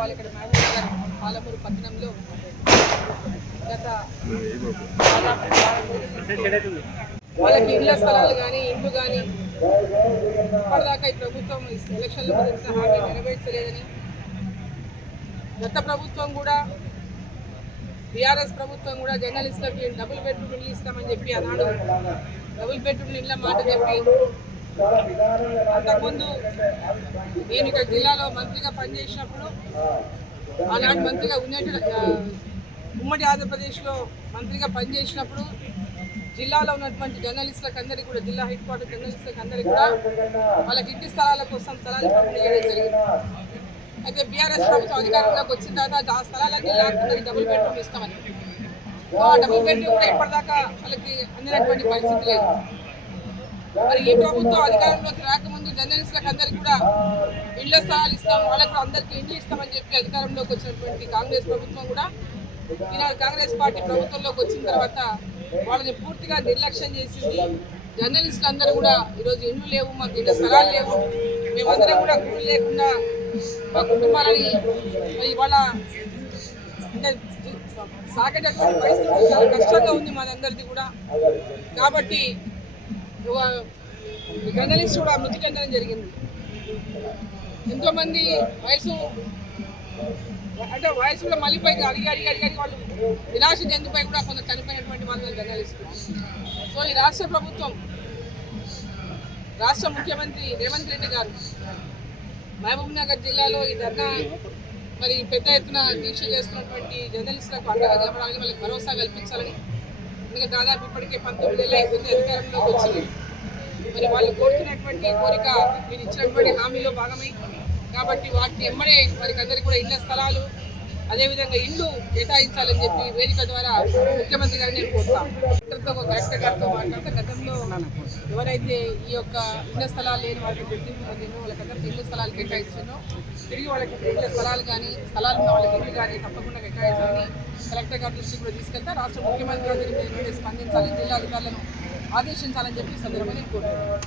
వాళ్ళు ఇక్కడ మహబూబ్ నగర్ పాలమూరు పట్టణంలో గత వాళ్ళకి ఇళ్ల స్థలాలు కానీ ఇండ్లు కానీ ఇప్పటిదాకా ఈ ప్రభుత్వం ఎలక్షన్లో పొందిన హామీ నెరవేర్చలేదని, గత ప్రభుత్వం కూడా బీఆర్ఎస్ ప్రభుత్వం కూడా జర్నలిస్టులకి డబుల్ బెడ్రూమ్ ఇల్లు ఇస్తామని చెప్పి ఆనాడు డబుల్ బెడ్రూమ్ ఇళ్ళ మాట చెప్పి, అంతకుముందు నేను ఇక్కడ జిల్లాలో మంత్రిగా పనిచేసినప్పుడు ఆనాడు మంత్రిగా ఉమ్మడి ఆంధ్రప్రదేశ్లో మంత్రిగా పనిచేసినప్పుడు జిల్లాలో ఉన్నటువంటి జర్నలిస్టులకు అందరికీ కూడా, జిల్లా హెడ్ క్వార్టర్ జర్నలిస్టులకు అందరికీ కూడా వాళ్ళకి ఇంటి స్థలాల కోసం స్థలాలు పంపిణీ చేయడం జరిగింది. అయితే బీఆర్ఎస్ ప్రభుత్వం అధికారంలోకి వచ్చిన తర్వాత ఆ స్థలాలన్నీ లేకుండా డబుల్ బెడ్రూమ్ ఇస్తామని, ఆ డబుల్ బెడ్రూమ్ కూడా ఇప్పటిదాకా వాళ్ళకి అందినటువంటి పరిస్థితి లేదు. మరి ఈ ప్రభుత్వం అధికారంలోకి రాకముందు జర్నలిస్టులకు అందరికీ కూడా ఇళ్ల స్థలాలు ఇస్తాం, వాళ్ళకు అందరికీ ఇండ్లు ఇస్తామని చెప్పి అధికారంలోకి వచ్చినటువంటి కాంగ్రెస్ ప్రభుత్వం కూడా ఈనాడు కాంగ్రెస్ పార్టీ ప్రభుత్వంలోకి వచ్చిన తర్వాత వాళ్ళని పూర్తిగా నిర్లక్ష్యం చేసింది. జర్నలిస్టులు అందరూ కూడా ఈరోజు ఇండ్లు లేవు, మాకు ఇళ్ల స్థలాలు లేవు, మేమందరం కూడా గుళ్ళు లేకుండా మా కుటుంబాలని ఇవాళ అంటే సాగేటటువంటి పరిస్థితి చాలా కష్టంగా ఉంది మనందరిది కూడా. కాబట్టి జర్నలిస్ట్ కూడా మృతి చెందడం జరిగింది. ఎంతోమంది వయసు కూడా మళ్ళీ పైకి అడిగి వాళ్ళు నిరాశ చెందిపోయి కూడా కొంత చనిపోయినటువంటి వాళ్ళు జర్నలిస్టులు. సో ఈ రాష్ట్ర ప్రభుత్వం, రాష్ట్ర ముఖ్యమంత్రి రేవంత్ రెడ్డి గారు మహబూబ్ నగర్ జిల్లాలో ఈ ధర్నా మరి పెద్ద ఎత్తున దీక్ష చేస్తున్నటువంటి జర్నలిస్టులకు అండగా నిలబడాలని, వాళ్ళకి భరోసా కల్పించాలని. ఇంకా దాదాపు ఇప్పటికే 19 ఏళ్ళు అయిపోయింది అధికారంలోకి వచ్చింది. మరి వాళ్ళు కోరుతున్నటువంటి కోరిక మీరు ఇచ్చినటువంటి హామీలో భాగమై, కాబట్టి వాటిని ఎమ్మడే వారికి అందరికీ కూడా ఇళ్ల స్థలాలు, అదేవిధంగా ఇల్లు కేటాయించాలని చెప్పి వేదిక ద్వారా ముఖ్యమంత్రి గారిని నేను కోరుతాను. కలెక్టర్ గారితో మాట్లాడితే గతంలో ఎవరైతే ఈ యొక్క ఇళ్ల స్థలాలు లేని వాళ్ళకి గుర్తింపు పొందినో వాళ్ళకందరికీ ఇళ్ల స్థలాలు కేటాయించానో తిరిగి వాళ్ళకి ఇళ్ల స్థలాలు కానీ స్థలాలు ఉన్న వాళ్ళకి ఇల్లు కానీ తప్పకుండా కేటాయించాలని కలెక్టర్ గారి దృష్టికి కూడా తీసుకెళ్తా. రాష్ట్ర ముఖ్యమంత్రి గారు స్పందించాలి, జిల్లా అధికారులను ఆదేశించాలని చెప్పి సందర్భంగా కోరుతున్నాను.